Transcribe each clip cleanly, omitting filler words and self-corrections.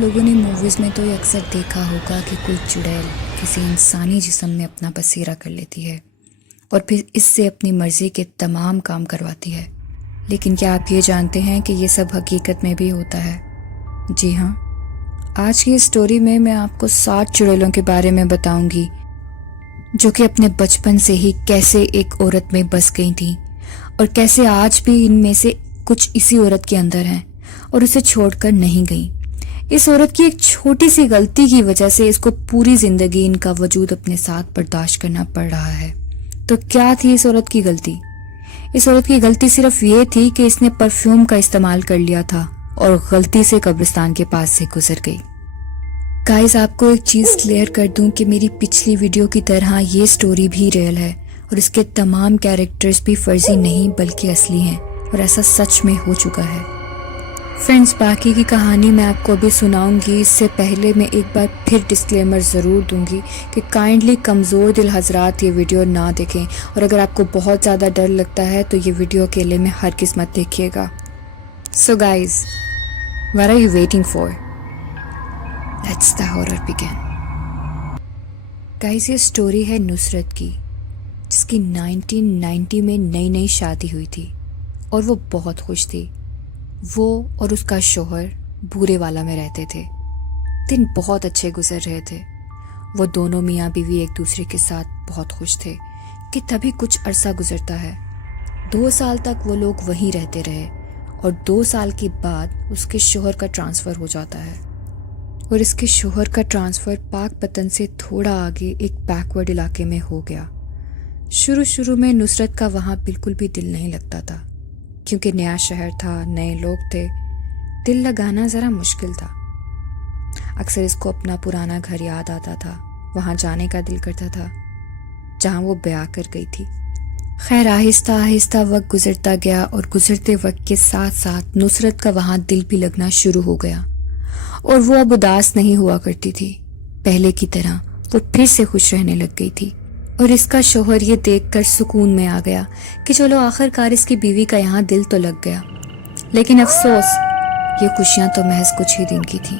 آپ لوگوں نے موویز میں تو یہ اکثر دیکھا ہوگا کہ کوئی چڑیل کسی انسانی جسم میں اپنا بسیرا کر لیتی ہے اور پھر اس سے اپنی مرضی کے تمام کام کرواتی ہے. لیکن کیا آپ یہ جانتے ہیں کہ یہ سب حقیقت میں بھی ہوتا ہے؟ جی ہاں، آج کی اس سٹوری میں آپ کو 60 چڑیلوں کے بارے میں بتاؤں گی جو کہ اپنے بچپن سے ہی کیسے ایک عورت میں بس گئی تھیں اور کیسے آج بھی ان میں سے کچھ اسی عورت کے اندر ہیں اور اسے چھوڑ کر نہیں گئیں. اس عورت کی ایک چھوٹی سی غلطی کی وجہ سے اس کو پوری زندگی ان کا وجود اپنے ساتھ برداشت کرنا پڑ رہا ہے. تو کیا تھی اس عورت کی غلطی؟ اس عورت کی غلطی صرف یہ تھی کہ اس نے پرفیوم کا استعمال کر لیا تھا اور غلطی سے قبرستان کے پاس سے گزر گئی. گائز، آپ کو ایک چیز کلیئر کر دوں کہ میری پچھلی ویڈیو کی طرح یہ سٹوری بھی ریئل ہے اور اس کے تمام کیریکٹرز بھی فرضی نہیں بلکہ اصلی ہیں اور ایسا سچ میں ہو چکا ہے. فرینڈز، باقی کی کہانی میں آپ کو ابھی سناؤں گی. اس سے پہلے میں ایک بار پھر ڈسکلیمر ضرور دوں گی کہ کائنڈلی کمزور دل حضرات یہ ویڈیو نہ دیکھیں، اور اگر آپ کو بہت زیادہ ڈر لگتا ہے تو یہ ویڈیو اکیلے میں ہرگز مت دیکھیے گا. So guys, what are you waiting for? Let's the horror begin. Guys, یہ سٹوری ہے نصرت کی، جس کی 1990 میں نئی شادی ہوئی تھی اور وہ بہت خوش تھی. وہ اور اس کا شوہر بورے والا میں رہتے تھے. دن بہت اچھے گزر رہے تھے. وہ دونوں میاں بیوی ایک دوسرے کے ساتھ بہت خوش تھے کہ تبھی کچھ عرصہ گزرتا ہے. 2 سال تک وہ لوگ وہیں رہتے رہے اور 2 سال کے بعد اس کے شوہر کا ٹرانسفر ہو جاتا ہے. اور اس کے شوہر کا ٹرانسفر پاک پتن سے تھوڑا آگے ایک بیکورڈ علاقے میں ہو گیا. شروع میں نصرت کا وہاں بالکل بھی دل نہیں لگتا تھا، کیونکہ نیا شہر تھا، نئے لوگ تھے، دل لگانا ذرا مشکل تھا. اکثر اس کو اپنا پرانا گھر یاد آتا تھا، وہاں جانے کا دل کرتا تھا جہاں وہ بیاہ کر گئی تھی. خیر، آہستہ آہستہ وقت گزرتا گیا اور گزرتے وقت کے ساتھ ساتھ نصرت کا وہاں دل بھی لگنا شروع ہو گیا اور وہ اب اداس نہیں ہوا کرتی تھی. پہلے کی طرح وہ پھر سے خوش رہنے لگ گئی تھی اور اس کا شوہر یہ دیکھ کر سکون میں آ گیا کہ چلو آخر کار اس کی بیوی کا یہاں دل تو لگ گیا. لیکن افسوس، یہ خوشیاں تو محض کچھ ہی دن کی تھیں.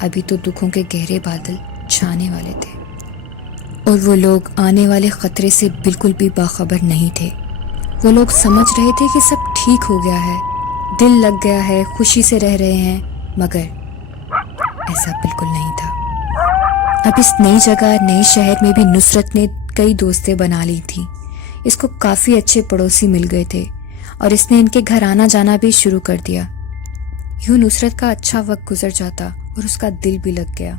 ابھی تو دکھوں کے گہرے بادل چھانے والے تھے اور وہ لوگ آنے والے خطرے سے بالکل بھی باخبر نہیں تھے. وہ لوگ سمجھ رہے تھے کہ سب ٹھیک ہو گیا ہے، دل لگ گیا ہے، خوشی سے رہ رہے ہیں، مگر ایسا بالکل نہیں تھا. اب اس نئی جگہ، نئے شہر میں بھی نصرت نے کئی دوستیں بنا لی تھیں. اس کو کافی اچھے پڑوسی مل گئے تھے اور اس نے ان کے گھر آنا جانا بھی شروع کر دیا. یوں نصرت کا اچھا وقت گزر جاتا اور اس کا دل بھی لگ گیا.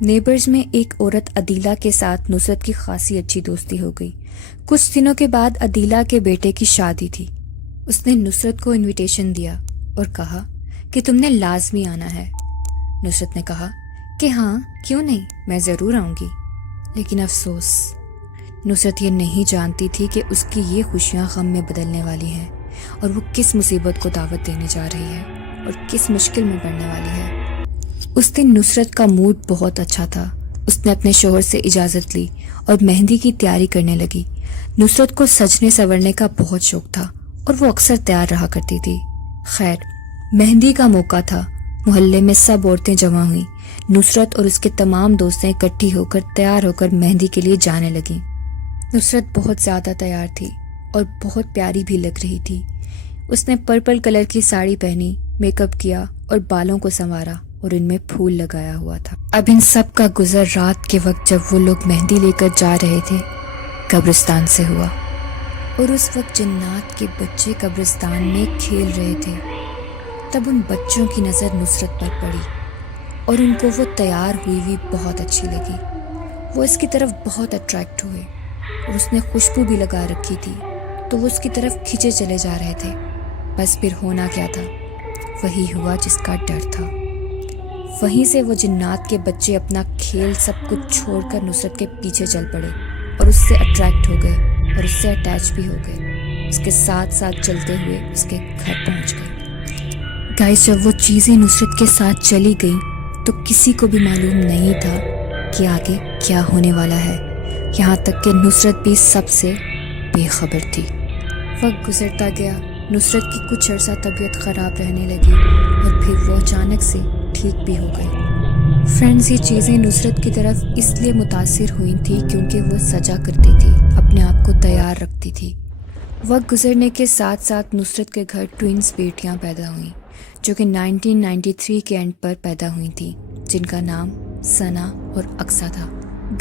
نیبرز میں ایک عورت عدیلہ کے ساتھ نصرت کی خاصی اچھی دوستی ہو گئی. کچھ دنوں کے بعد عدیلہ کے بیٹے کی شادی تھی. اس نے نصرت کو انویٹیشن دیا اور کہا کہ تم نے لازمی آنا ہے. نصرت نے کہا کہ ہاں، کیوں نہیں، میں ضرور آؤں گی. لیکن افسوس، نصرت یہ نہیں جانتی تھی کہ اس کی یہ خوشیاں غم میں بدلنے والی ہیں اور وہ کس مصیبت کو دعوت دینے جا رہی ہے اور کس مشکل میں پڑنے والی ہے. اس دن نصرت کا موڈ بہت اچھا تھا. اس نے اپنے شوہر سے اجازت لی اور مہندی کی تیاری کرنے لگی. نصرت کو سجنے سنورنے کا بہت شوق تھا اور وہ اکثر تیار رہا کرتی تھی. خیر، مہندی کا موقع تھا. محلے میں سب عورتیں جمع ہوئیں. نصرت اور اس کے تمام دوستیں اکٹھی ہو کر تیار ہو کر مہندی کے لیے جانے لگیں. نصرت بہت زیادہ تیار تھی اور بہت پیاری بھی لگ رہی تھی. اس نے پرپل کلر کی ساڑی پہنی، میک اپ کیا اور بالوں کو سنوارا اور ان میں پھول لگایا ہوا تھا. اب ان سب کا گزر رات کے وقت جب وہ لوگ مہندی لے کر جا رہے تھے قبرستان سے ہوا. اور اس وقت جنات کے بچے قبرستان میں کھیل رہے تھے. تب ان بچوں کی نظر نصرت پر پڑی اور ان کو وہ تیار ہوئی بہت اچھی لگی. وہ اس کی طرف بہت اٹریکٹ ہوئے اور اس نے خوشبو بھی لگا رکھی تھی تو وہ اس کی طرف کھینچے چلے جا رہے تھے. بس پھر ہونا کیا تھا؟ وہی ہوا جس کا ڈر تھا. وہیں سے وہ جنات کے بچے اپنا کھیل سب کچھ چھوڑ کر نصرت کے پیچھے چل پڑے اور اس سے اٹریکٹ ہو گئے اور اس سے اٹیچ بھی ہو گئے. اس کے ساتھ ساتھ چلتے ہوئے اس کے گھر پہنچ گئے. گائز، جب وہ چیزیں نصرت کے ساتھ چلی گئیں تو کسی کو بھی معلوم نہیں تھا کہ آگے کیا ہونے والا ہے، یہاں تک کہ نصرت بھی سب سے بے خبر تھی. وقت گزرتا گیا. نصرت کی کچھ عرصہ طبیعت خراب رہنے لگی اور پھر وہ اچانک سے ٹھیک بھی ہو گئی. فرینڈز، یہ چیزیں نصرت کی طرف اس لیے متاثر ہوئی تھیں کیونکہ وہ سجا کرتی تھی، اپنے آپ کو تیار رکھتی تھی۔ وقت گزرنے کے ساتھ ساتھ نصرت کے گھر ٹوئنز بیٹیاں پیدا ہوئیں جو کہ 1993 کے اینڈ پر پیدا ہوئی تھیں، جن کا نام ثنا اور اقصیٰ تھا۔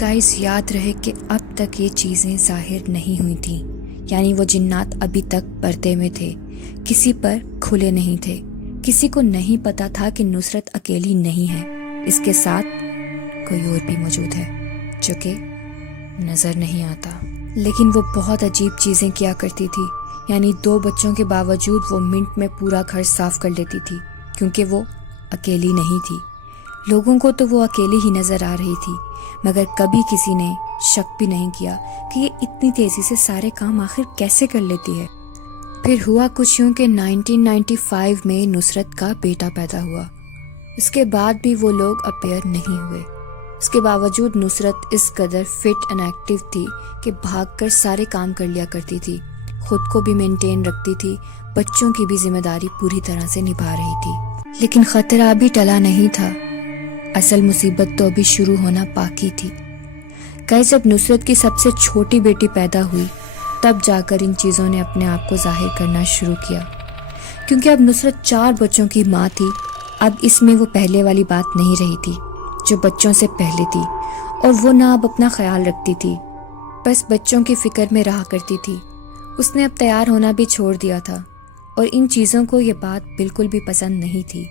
گائز، یاد رہے کہ اب تک یہ چیزیں ظاہر نہیں ہوئی تھیں، یعنی وہ جنات ابھی تک پردے میں تھے، کسی پر کھلے نہیں تھے۔ کسی کو نہیں پتا تھا کہ نصرت اکیلی نہیں ہے، اس کے ساتھ کوئی اور بھی موجود ہے جو کہ نظر نہیں آتا۔ لیکن وہ بہت عجیب چیزیں کیا کرتی تھی، یعنی 2 بچوں کے باوجود وہ منٹ میں پورا گھر صاف کر لیتی تھی، کیونکہ وہ اکیلی نہیں تھی۔ لوگوں کو تو وہ اکیلی ہی نظر آ رہی تھی، مگر کبھی کسی نے شک بھی نہیں کیا کہ یہ اتنی تیزی سے سارے کام آخر کیسے کر لیتی ہے۔ پھر ہوا کچھ یوں کہ 1995 میں نصرت کا بیٹا پیدا ہوا۔ اس کے بعد بھی وہ لوگ اپیئر نہیں ہوئے۔ اس کے باوجود نصرت اس قدر فٹ اینڈ ایکٹیو تھی کہ بھاگ کر سارے کام کر لیا کرتی تھی، خود کو بھی مینٹین رکھتی تھی، بچوں کی بھی ذمہ داری پوری طرح سے نبھا رہی تھی۔ لیکن خطرہ ابھی ٹلا نہیں تھا، اصل مصیبت تو ابھی شروع ہونا باقی تھی۔ گائز، جب نصرت کی سب سے چھوٹی بیٹی پیدا ہوئی تب جا کر ان چیزوں نے اپنے آپ کو ظاہر کرنا شروع کیا، کیونکہ اب نصرت 4 بچوں کی ماں تھی۔ اب اس میں وہ پہلے والی بات نہیں رہی تھی جو بچوں سے پہلے تھی، اور وہ نہ اب اپنا خیال رکھتی تھی، بس بچوں کی فکر میں رہا کرتی تھی۔ اس نے اب تیار ہونا بھی چھوڑ دیا تھا، اور ان چیزوں کو یہ بات بالکل بھی پسند نہیں تھی،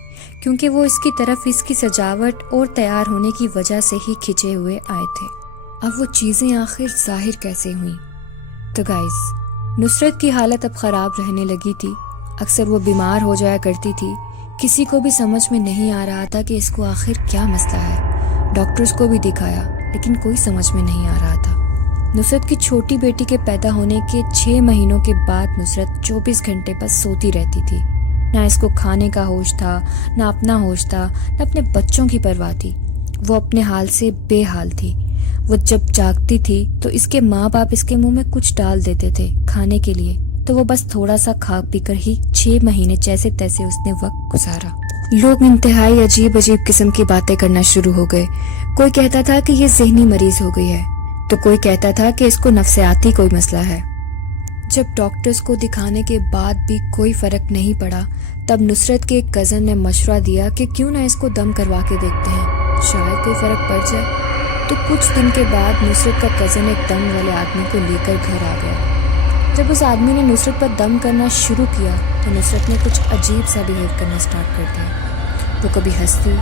کیونکہ وہ اس کی طرف اس کی سجاوٹ اور تیار ہونے کی وجہ سے ہی کھنچے ہوئے آئے تھے۔ اب وہ چیزیں آخر ظاہر کیسے ہوئیں؟ تو گائز، نصرت کی حالت اب خراب رہنے لگی تھی۔ اکثر وہ بیمار ہو جایا کرتی تھی، کسی کو بھی سمجھ میں نہیں آ رہا تھا کہ اس کو آخر کیا مسئلہ ہے۔ ڈاکٹرز کو بھی دکھایا لیکن کوئی سمجھ میں نہیں آ رہا تھا۔ نصرت کی چھوٹی بیٹی کے پیدا ہونے کے 6 مہینوں کے بعد نصرت 24 گھنٹے بس سوتی رہتی تھی۔ نہ اس کو کھانے کا ہوش تھا، نہ اپنا ہوش تھا، نہ اپنے بچوں کی پرواہ تھی۔ وہ اپنے حال سے بے حال تھی۔ وہ جب جاگتی تھی تو اس کے ماں باپ اس کے منہ میں کچھ ڈال دیتے تھے کھانے کے لیے، تو وہ بس تھوڑا سا کھا پی کر ہی 6 مہینے جیسے تیسے اس نے وقت گزارا۔ لوگ انتہائی عجیب قسم کی باتیں کرنا شروع ہو گئے۔ کوئی کہتا تھا کہ یہ ذہنی مریض ہو گئی ہے، تو کوئی کہتا تھا کہ اس کو نفسیاتی کوئی مسئلہ ہے۔ جب ڈاکٹرز کو دکھانے کے بعد بھی کوئی فرق نہیں پڑا، تب نصرت کے ایک کزن نے مشورہ دیا کہ کیوں نہ اس کو دم کروا کے دیکھتے ہیں، شاید کوئی فرق پڑ جائے۔ تو کچھ دن کے بعد نصرت کا کزن ایک دم والے آدمی کو لے کر گھر آ گیا۔ جب اس آدمی نے نصرت پر دم کرنا شروع کیا تو نصرت نے کچھ عجیب سا بیہیو کرنا سٹارٹ کر دیا۔ وہ کبھی ہنستی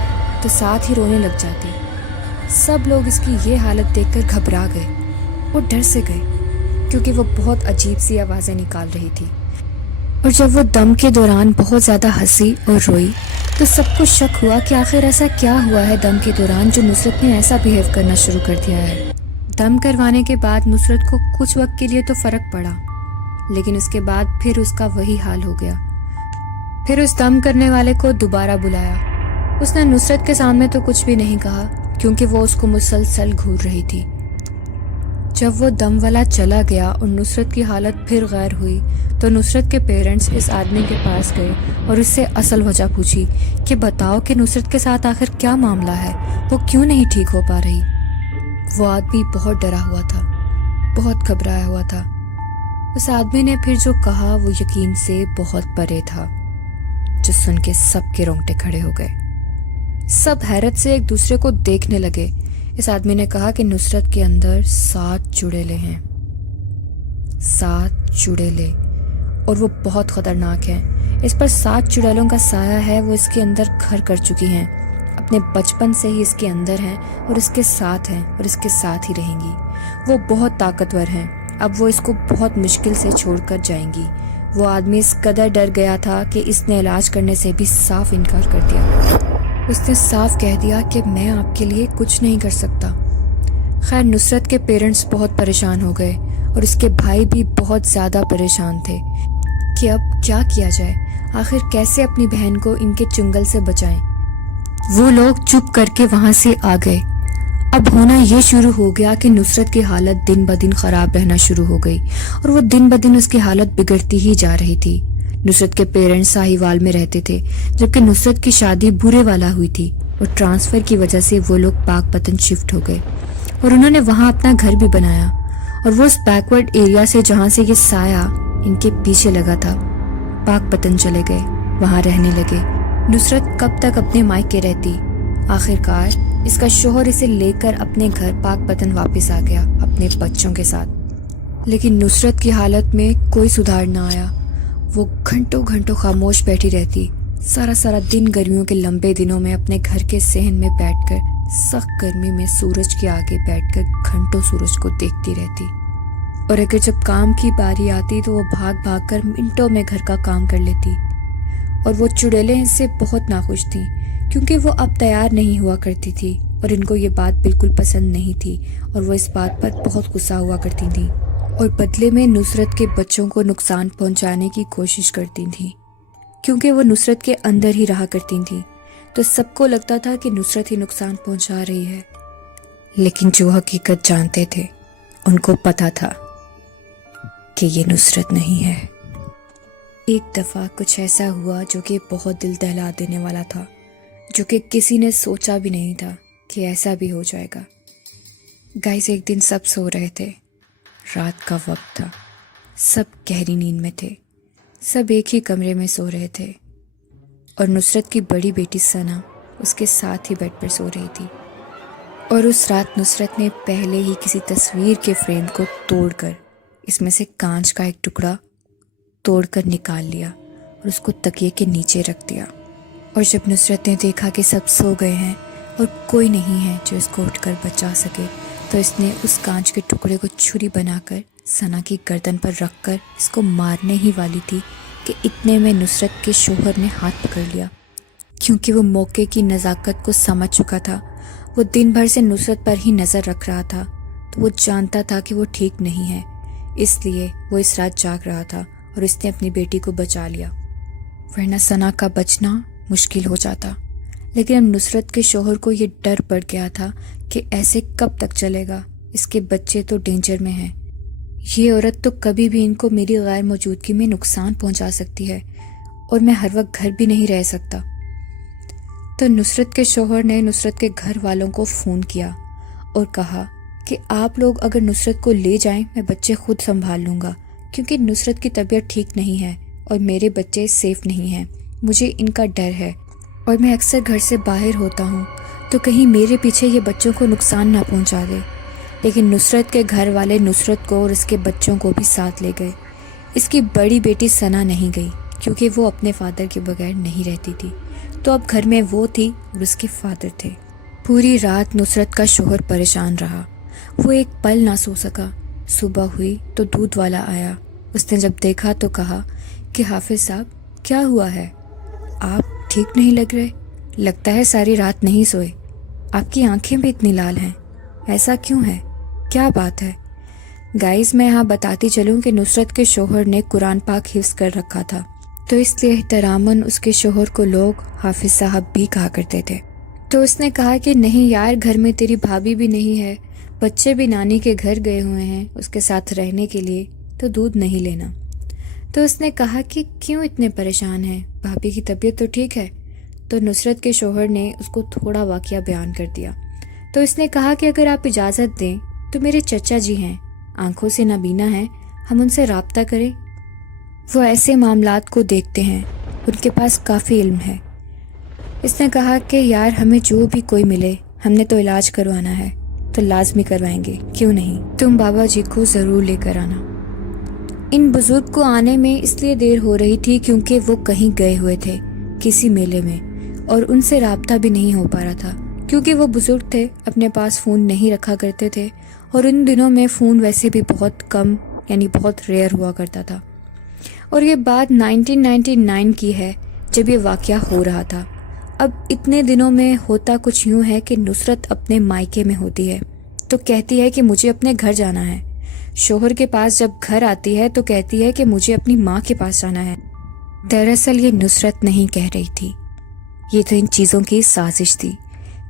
تو ساتھ ہی رونے لگ جاتی۔ سب لوگ اس کی یہ حالت دیکھ کر گھبرا گئے اور ڈر سے گئے، کیونکہ وہ بہت عجیب سی آوازیں نکال رہی تھی۔ اور جب وہ دم کے دوران بہت زیادہ ہنسی اور روئی تو سب کو شک ہوا کہ آخر ایسا کیا ہوا ہے دم کے دوران جو نصرت نے ایسا بیہیو کرنا شروع کر دیا ہے۔ دم کروانے کے بعد نصرت کو کچھ وقت کے لیے تو فرق پڑا، لیکن اس کے بعد پھر اس کا وہی حال ہو گیا۔ پھر اس دم کرنے والے کو دوبارہ بلایا۔ اس نے نصرت کے سامنے تو کچھ بھی نہیں کہا، کیونکہ وہ اس کو مسلسل گھور رہی تھی۔ جب وہ دم والا چلا گیا اور نصرت کی حالت پھر غیر ہوئی تو نصرت کے پیرنٹس اس آدمی کے پاس گئے اور اس سے اصل وجہ پوچھی کہ بتاؤ کہ نصرت کے ساتھ آخر کیا معاملہ ہے، وہ کیوں نہیں ٹھیک ہو پا رہی۔ وہ آدمی بہت ڈرا ہوا تھا، بہت گھبرایا ہوا تھا۔ اس آدمی نے پھر جو کہا وہ یقین سے بہت پرے تھا، جو سن کے سب کے رونگٹے کھڑے ہو گئے۔ سب حیرت سے ایک دوسرے کو دیکھنے لگے۔ اس آدمی نے کہا کہ نصرت کے اندر 7 چڑیلے ہیں، 7 چڑیلے، اور وہ بہت خطرناک ہیں۔ اس پر 7 چڑیلوں کا سایہ ہے، وہ اس کے اندر گھر کر چکی ہیں، اپنے بچپن سے ہی اس کے اندر ہیں اور اس کے ساتھ ہیں اور اس کے ساتھ ہی رہیں گی۔ وہ بہت طاقتور ہیں، اب وہ اس کو بہت مشکل سے چھوڑ کر جائیں گی۔ وہ آدمی اس قدر ڈر گیا تھا کہ اس نے علاج کرنے سے بھی صاف انکار کر دیا۔ اس نے صاف کہہ دیا کہ میں آپ کے لیے کچھ نہیں کر سکتا۔ خیر، نصرت کے پیرنٹس بہت پریشان ہو گئے اور اس کے بھائی بھی بہت زیادہ پریشان تھے کہ اب کیا کیا جائے، آخر کیسے اپنی بہن کو ان کے چنگل سے بچائیں۔ وہ لوگ چپ کر کے وہاں سے آ گئے۔ اب ہونا یہ شروع ہو گیا کہ نصرت کی حالت دن بدن خراب رہنا شروع ہو گئی اور وہ دن بدن اس کی حالت بگڑتی ہی جا رہی تھی۔ نصرت کے پیرنٹس ساہیوال میں رہتے تھے، جبکہ نصرت کی شادی بورے والا ہوئی تھی۔ اور ٹرانسفر کی وجہ سے وہ لوگ پاک پتن شفٹ ہو گئے اور انہوں نے وہاں اپنا گھر بھی بنایا، اور وہ اس بیکورڈ ایریا سے جہاں سے یہ سایہ ان کے پیچھے لگا تھا پاک پتن چلے گئے، وہاں رہنے لگے۔ نصرت کب تک اپنے مائکے رہتی؟ آخر کار اس کا شوہر اسے لے کر اپنے گھر پاک پتن واپس آ گیا اپنے بچوں کے ساتھ، لیکن نصرت کی حالت میں کوئی سدھار نہ آیا۔ وہ گھنٹوں گھنٹوں خاموش بیٹھی رہتی، سارا دن گرمیوں کے لمبے دنوں میں اپنے گھر کے صحن میں بیٹھ کر، سخت گرمی میں سورج کے آگے بیٹھ کر گھنٹوں سورج کو دیکھتی رہتی، اور اگر جب کام کی باری آتی تو وہ بھاگ کر منٹوں میں گھر کا کام کر لیتی۔ اور وہ چڑیلیں اس سے بہت ناخوش تھیں کیونکہ وہ اب تیار نہیں ہوا کرتی تھی، اور ان کو یہ بات بالکل پسند نہیں تھی، اور وہ اس بات پر بہت غصہ ہوا کرتی تھیں، اور بدلے میں نصرت کے بچوں کو نقصان پہنچانے کی کوشش کرتی تھیں، کیونکہ وہ نصرت کے اندر ہی رہا کرتی تھیں، تو سب کو لگتا تھا کہ نصرت ہی نقصان پہنچا رہی ہے۔ لیکن جو حقیقت جانتے تھے ان کو پتا تھا کہ یہ نصرت نہیں ہے۔ ایک دفعہ کچھ ایسا ہوا جو کہ بہت دل دہلا دینے والا تھا، جو کہ کسی نے سوچا بھی نہیں تھا کہ ایسا بھی ہو جائے گا۔ گائز، ایک دن سب سو رہے تھے، رات کا وقت تھا، سب گہری نیند میں تھے، سب ایک ہی کمرے میں سو رہے تھے، اور نصرت کی بڑی بیٹی ثنا اس کے ساتھ ہی بیڈ پر سو رہی تھی۔ اور اس رات نصرت نے پہلے ہی کسی تصویر کے فریم کو توڑ کر اس میں سے کانچ کا ایک ٹکڑا توڑ کر نکال لیا اور اس کو تکیے کے نیچے رکھ دیا۔ اور جب نصرت نے دیکھا کہ سب سو گئے ہیں اور کوئی نہیں ہے جو اس کو اٹھ کر بچا سکے، تو اس نے اس کانچ کے ٹکڑے کو چھری بنا کر ثنا کی گردن پر رکھ کر اس کو مارنے ہی والی تھی کہ اتنے میں نصرت کے شوہر نے ہاتھ پکڑ لیا، کیونکہ وہ موقع کی نزاکت کو سمجھ چکا تھا۔ وہ دن بھر سے نصرت پر ہی نظر رکھ رہا تھا، تو وہ جانتا تھا کہ وہ ٹھیک نہیں ہے، اس لیے وہ اس رات جاگ رہا تھا اور اس نے اپنی بیٹی کو بچا لیا، ورنہ ثنا کا بچنا مشکل ہو جاتا۔ لیکن اب نصرت کے شوہر کو یہ ڈر پڑ گیا تھا کہ ایسے کب تک چلے گا، اس کے بچے تو ڈینجر میں ہیں، یہ عورت تو کبھی بھی ان کو میری غیر موجودگی میں نقصان پہنچا سکتی ہے، اور میں ہر وقت گھر بھی نہیں رہ سکتا۔ تو نصرت کے شوہر نے نصرت کے گھر والوں کو فون کیا اور کہا کہ آپ لوگ اگر نصرت کو لے جائیں، میں بچے خود سنبھال لوں گا، کیونکہ نصرت کی طبیعت ٹھیک نہیں ہے اور میرے بچے سیف نہیں ہیں، مجھے ان کا ڈر ہے، اور میں اکثر گھر سے باہر ہوتا ہوں تو کہیں میرے پیچھے یہ بچوں کو نقصان نہ پہنچا دے۔ لیکن نصرت کے گھر والے نصرت کو اور اس کے بچوں کو بھی ساتھ لے گئے۔ اس کی بڑی بیٹی ثنا نہیں گئی کیونکہ وہ اپنے فادر کے بغیر نہیں رہتی تھی، تو اب گھر میں وہ تھی اور اس کے فادر تھے۔ پوری رات نصرت کا شوہر پریشان رہا، وہ ایک پل نہ سو سکا۔ صبح ہوئی تو دودھ والا آیا، اس نے جب دیکھا تو کہا کہ حافظ صاحب کیا ہوا ہے؟ آپ ٹھیک نہیں لگ رہے، لگتا ہے ساری رات نہیں سوئے، آپ کی آنکھیں بھی اتنی لال ہیں، ایسا کیوں ہے، کیا بات ہے؟ گائز، میں یہاں بتاتی چلوں کہ نصرت کے شوہر نے قرآن پاک حفظ کر رکھا تھا، تو اس لیے احتراماً اس کے شوہر کو لوگ حافظ صاحب بھی کہا کرتے تھے۔ تو اس نے کہا کہ نہیں یار، گھر میں تیری بھابھی بھی نہیں ہے، بچے بھی نانی کے گھر گئے ہوئے ہیں اس کے ساتھ رہنے کے لیے، تو دودھ نہیں لینا۔ تو اس نے کہا کہ کیوں اتنے پریشان ہیں، بھابھی کی طبیعت تو ٹھیک ہے؟ تو نصرت کے شوہر نے اس کو تھوڑا واقعہ بیان کر دیا۔ تو اس نے کہا کہ اگر آپ اجازت دیں تو میرے چچا جی ہیں، آنکھوں سے نابینا ہیں، ہم ان سے رابطہ کریں، وہ ایسے معاملات کو دیکھتے ہیں، ان کے پاس کافی علم ہے۔ اس نے کہا کہ یار، ہمیں جو بھی کوئی ملے، ہم نے تو علاج کروانا ہے تو لازمی کروائیں گے، کیوں نہیں؟ تم بابا جی کو ضرور لے کر آنا۔ ان بزرگ کو آنے میں اس لیے دیر ہو رہی تھی کیونکہ وہ کہیں گئے ہوئے تھے کسی میلے میں، اور ان سے رابطہ بھی نہیں ہو پا رہا تھا کیونکہ وہ بزرگ تھے، اپنے پاس فون نہیں رکھا کرتے تھے، اور ان دنوں میں فون ویسے بھی بہت کم، یعنی بہت ریئر ہوا کرتا تھا۔ اور یہ بات 1999 کی ہے جب یہ واقعہ ہو رہا تھا۔ اب اتنے دنوں میں ہوتا کچھ یوں ہے کہ نصرت اپنے مائکے میں ہوتی ہے تو کہتی ہے کہ مجھے اپنے گھر جانا ہے، شوہر کے پاس جب گھر آتی ہے تو کہتی ہے کہ مجھے اپنی ماں کے پاس جانا ہے۔ دراصل یہ نصرت نہیں کہہ رہی تھی، یہ تو ان چیزوں کی سازش تھی،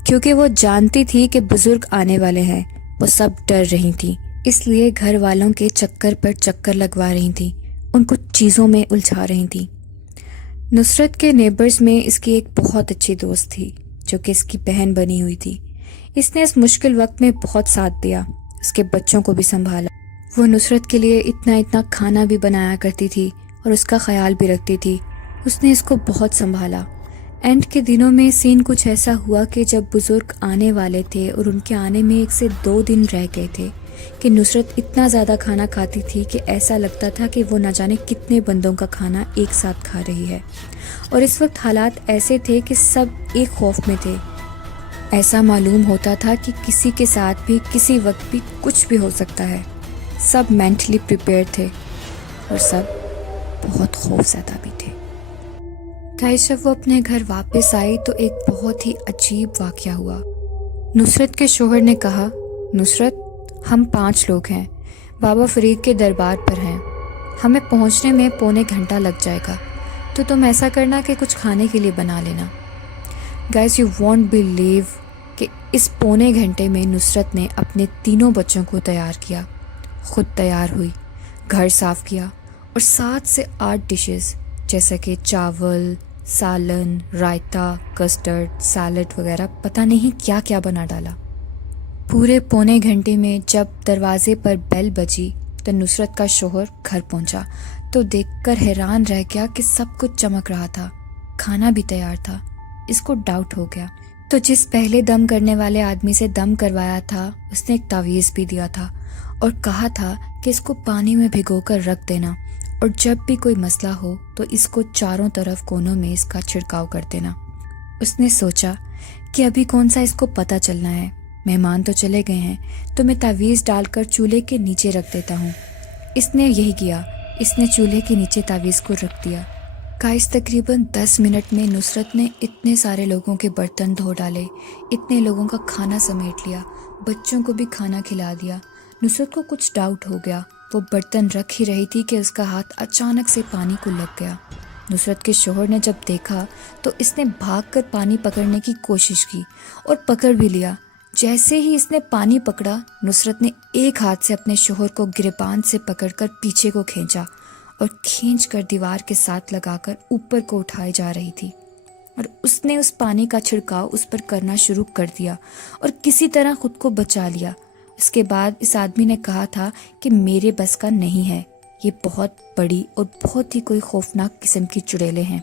کیونکہ وہ جانتی تھی کہ بزرگ آنے والے ہیں، وہ سب ڈر رہی تھیں، اس لیے گھر والوں کے چکر پر چکر لگوا رہی تھیں، ان کو چیزوں میں الجھا رہی تھیں۔ نصرت کے نیبرز میں اس کی ایک بہت اچھی دوست تھی جو کہ اس کی بہن بنی ہوئی تھی. اس نے اس مشکل وقت میں بہت ساتھ دیا، اس کے بچوں کو بھی سنبھالا. وہ نصرت کے لیے اتنا کھانا بھی بنایا کرتی تھی اور اس کا خیال بھی رکھتی تھی. اس نے اس کو بہت سنبھالا. اینڈ کے دنوں میں سین کچھ ایسا ہوا کہ جب بزرگ آنے والے تھے اور ان کے آنے میں 1 سے 2 دن رہ گئے تھے کہ نصرت اتنا زیادہ کھانا کھاتی تھی کہ ایسا لگتا تھا کہ وہ نہ جانے کتنے بندوں کا کھانا ایک ساتھ کھا رہی ہے. اور اس وقت حالات ایسے تھے کہ سب ایک خوف میں تھے. ایسا معلوم ہوتا تھا کہ کسی کے ساتھ بھی کسی وقت بھی کچھ بھی ہو سکتا ہے. سب مینٹلی پریپیئر تھے اور سب بہت خوف زدہ بھی تھے. گائز جب وہ اپنے گھر واپس آئی تو ایک بہت ہی عجیب واقعہ ہوا. نصرت کے شوہر نے کہا، نصرت ہم 5 لوگ ہیں، بابا فرید کے دربار پر ہیں، ہمیں پہنچنے میں پونے گھنٹہ لگ جائے گا، تو تم ایسا کرنا کہ کچھ کھانے کے لیے بنا لینا. گائز یو وونٹ بلیو کہ اس پونے گھنٹے میں نصرت نے اپنے 3 بچوں کو تیار کیا، خود تیار ہوئی، گھر صاف کیا اور 7 سے 8 ڈشز جیسا کہ چاول، سالن، رائتا، کسٹرڈ، سیلڈ وغیرہ پتہ نہیں کیا کیا بنا ڈالا. پورے پونے گھنٹے میں جب دروازے پر بیل بجی تو نصرت کا شوہر گھر پہنچا تو دیکھ کر حیران رہ گیا کہ سب کچھ چمک رہا تھا، کھانا بھی تیار تھا. اس کو ڈاؤٹ ہو گیا تو جس پہلے دم کرنے والے آدمی سے دم کروایا تھا اس نے ایک تعویذ بھی دیا تھا اور کہا تھا کہ اس کو پانی میں بھگو کر رکھ دینا اور جب بھی کوئی مسئلہ ہو تو اس کو چاروں طرف کونوں میں اس کا چھڑکاؤ کر دینا. اس نے سوچا کہ ابھی کون سا اس کو پتہ چلنا ہے، مہمان تو چلے گئے ہیں تو میں تعویذ ڈال کر چولہے کے نیچے رکھ دیتا ہوں. اس نے یہی کیا، اس نے چولہے کے نیچے تعویذ کو رکھ دیا. گائز تقریباً 10 منٹ میں نصرت نے اتنے سارے لوگوں کے برتن دھو ڈالے، اتنے لوگوں کا کھانا سمیٹ لیا، بچوں کو بھی کھانا کھلا دیا. نصرت کو کچھ ڈاؤٹ ہو گیا، وہ برتن رکھ ہی رہی تھی کہ اس کا ہاتھ اچانک سے پانی کو لگ گیا. نصرت کے شوہر نے جب دیکھا تو اس نے بھاگ کر پانی پکڑنے کی کوشش کی اور پکڑ بھی لیا. جیسے ہی اس نے پانی پکڑا، نصرت نے ایک ہاتھ سے اپنے شوہر کو گریبان سے پکڑ کر پیچھے کو کھینچا اور کھینچ کر دیوار کے ساتھ لگا کر اوپر کو اٹھائے جا رہی تھی. اور اس نے اس پانی کا چھڑکاؤ اس پر کرنا شروع کر دیا اور کسی طرح خود کو بچا لیا. اس کے بعد اس آدمی نے کہا تھا کہ میرے بس کا نہیں ہے، یہ بہت بڑی اور بہت ہی کوئی خوفناک قسم کی چڑیلیں ہیں.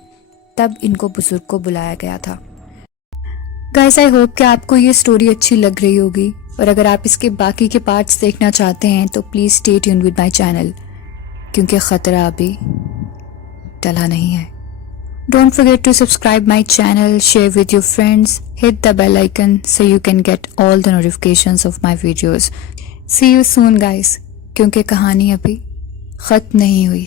تب ان کو بزرگ کو بلایا گیا تھا. گائز آئی ہوپ کہ آپ کو یہ سٹوری اچھی لگ رہی ہوگی، اور اگر آپ اس کے باقی کے پارٹس دیکھنا چاہتے ہیں تو please stay tuned with my channel, کیونکہ خطرہ ابھی ٹلا نہیں ہے. Don't forget to subscribe my channel, share with your friends, hit the bell icon so you can get all the notifications of my videos. See you soon guys, کیونکہ کہانی ابھی ختم نہیں ہوئی.